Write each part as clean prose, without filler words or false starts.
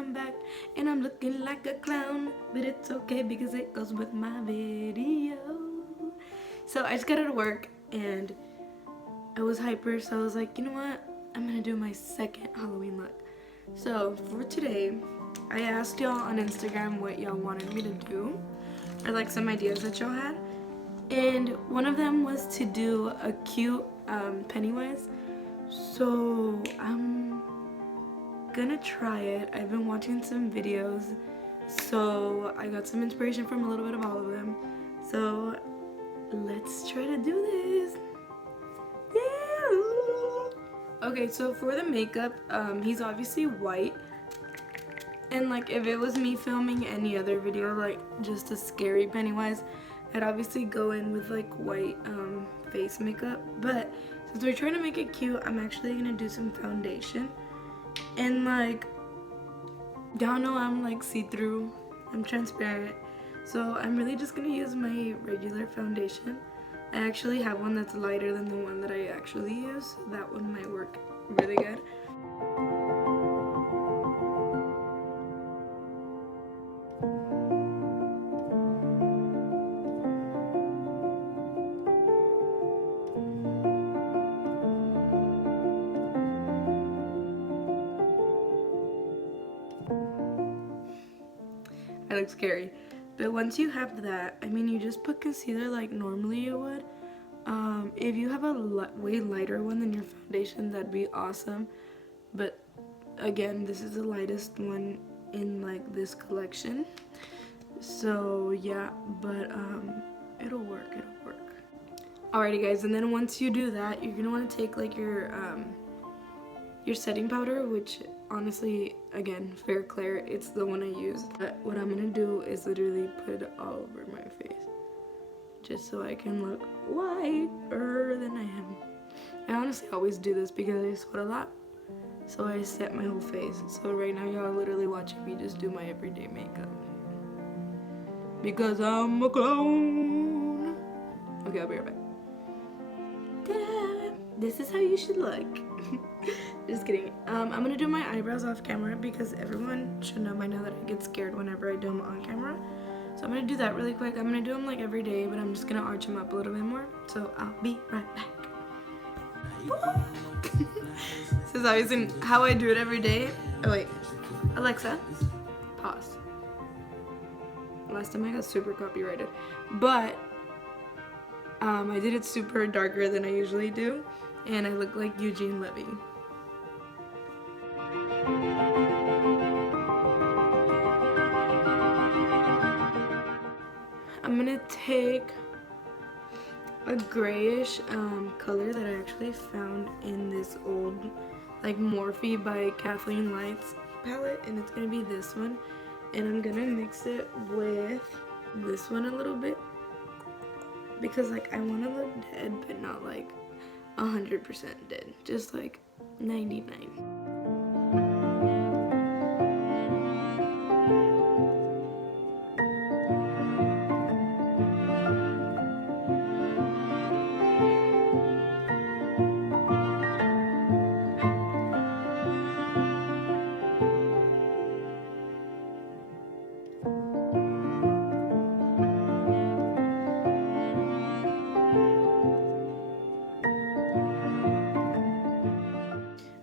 I'm back and I'm looking like a clown, but it's okay because it goes with my video. So I just got out of work and I was hyper, so I was like, you know what, I'm gonna do my second Halloween look. So for today, I asked y'all on Instagram what y'all wanted me to do, or like some ideas that y'all had, and one of them was to do a cute Pennywise. So I'm gonna try it. I've been watching some videos, so I got some inspiration from a little bit of all of them. So let's try to do this. Yeah. Okay, so for the makeup, he's obviously white, and like if it was me filming any other video, like just a scary Pennywise, I'd obviously go in with like white face makeup. But since we're trying to make it cute, I'm actually gonna do some foundation. And like, y'all know I'm like see-through, I'm transparent, so I'm really just gonna use my regular foundation. I actually have one that's lighter than the one that I actually use, so that one might work really good. I look scary. But once you have that, I mean, you just put concealer like normally you would. If you have a way lighter one than your foundation, that'd be awesome. But again, this is the lightest one in like this collection. So yeah, but it'll work. Alrighty guys, and then once you do that, you're gonna want to take like your setting powder, which honestly, again, Fair Claire, it's the one I use. But what I'm gonna do is literally put it all over my face, just so I can look whiter than I am. I honestly always do this because I sweat a lot, so I set my whole face. So right now y'all are literally watching me just do my everyday makeup, because I'm a clown. Okay, I'll be right back. Ta-da! This is how you should look. Just kidding. I'm gonna do my eyebrows off camera because everyone should know by now that I get scared whenever I do them on camera. So I'm gonna do that really quick. I'm gonna do them like every day, but I'm just gonna arch them up a little bit more. So I'll be right back. This is obviously how I do it every day. Oh wait, Alexa, pause. Last time I got super copyrighted, but I did it super darker than I usually do, and I look like Eugene Levy. I'm gonna take a grayish color that I actually found in this old like Morphe by Kathleen Lights palette, and it's gonna be this one, and I'm gonna mix it with this one a little bit because like I want to look dead but not like 100% dead, just like 99.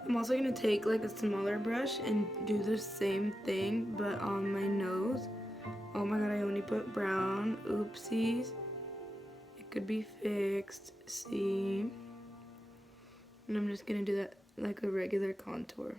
I'm also going to take like a smaller brush and do the same thing but on my nose. Oh my god, I only put brown. Oopsies. It could be fixed. See? And I'm just going to do that like a regular contour.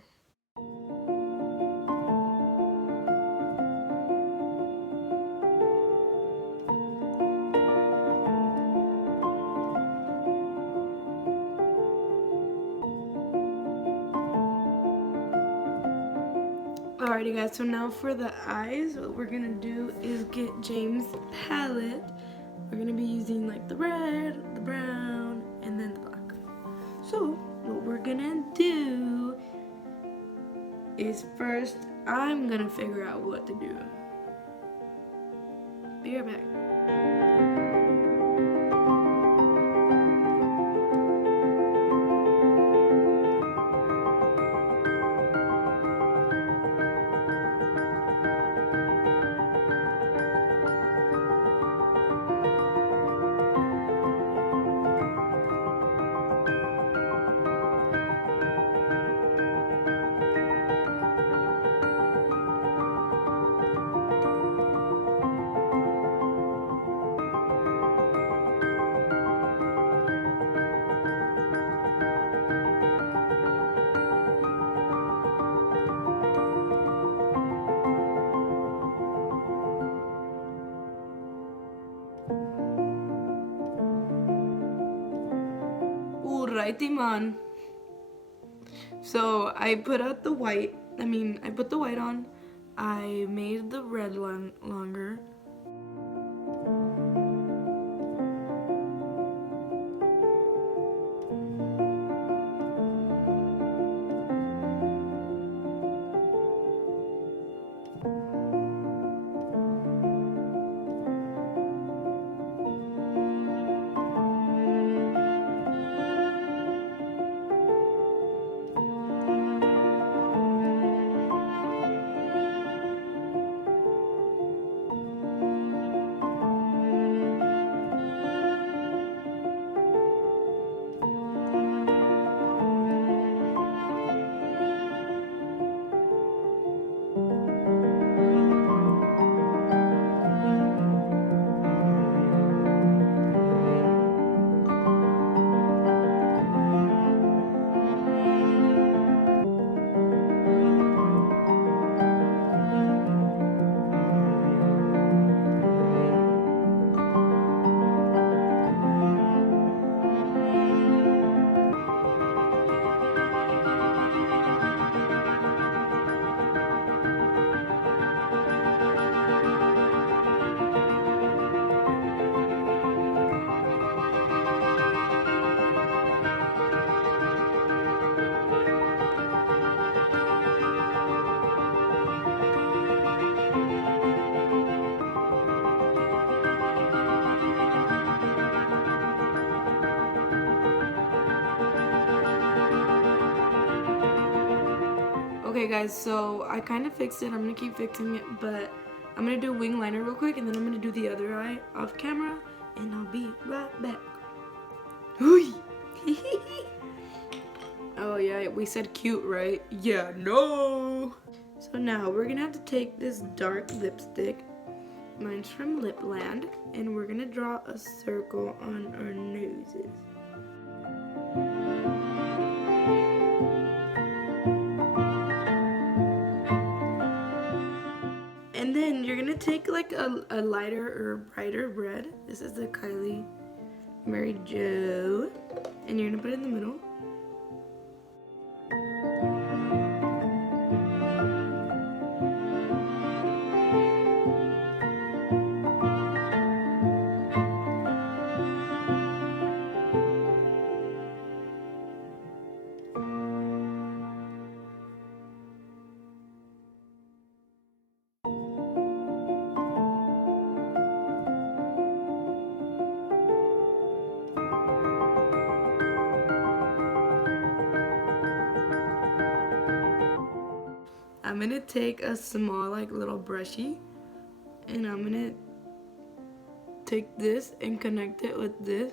Alrighty guys, so now for the eyes, what we're gonna do is get James' palette. We're gonna be using like the red, the brown, and then the black. So what we're gonna do is first, I'm gonna figure out what to do. Be right back. Alrighty, man. So I put out the white. I put the white on. I made the red line longer. Okay guys, so I kind of fixed it. I'm gonna keep fixing it, but I'm gonna do wing liner real quick, and then I'm gonna do the other eye off camera, and I'll be right back. Oh yeah, we said cute, right? Yeah, no. So now we're gonna have to take this dark lipstick. Mine's from Lipland, and we're gonna draw a circle on our noses. And then you're gonna take like a lighter or brighter red. This is the Kylie Mary Jo, and you're gonna put it in the middle. I'm gonna take a small like little brushy, and I'm gonna take this and connect it with this.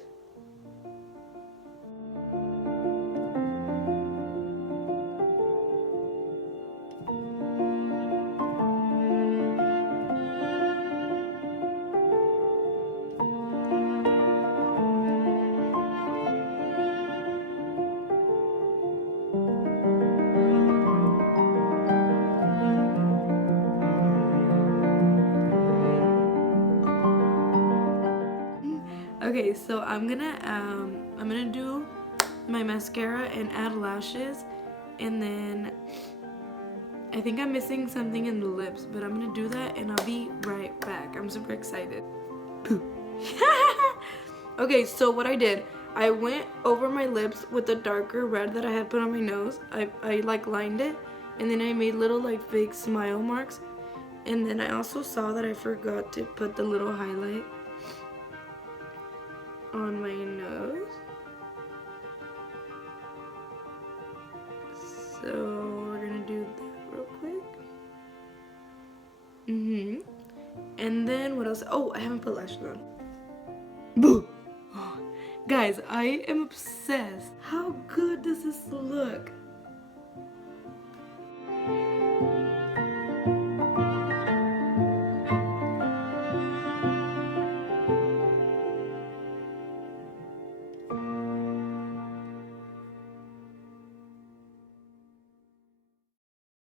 Okay, so I'm gonna do my mascara and add lashes, and then I think I'm missing something in the lips, but I'm gonna do that and I'll be right back. I'm super excited. Okay, so what I did, I went over my lips with the darker red that I had put on my nose. I like lined it, and then I made little like fake smile marks, and then I also saw that I forgot to put the little highlight on my nose. So we're gonna do that real quick. And then what else? Oh, I haven't put lashes on. Boo! Guys, I am obsessed. How good does this look?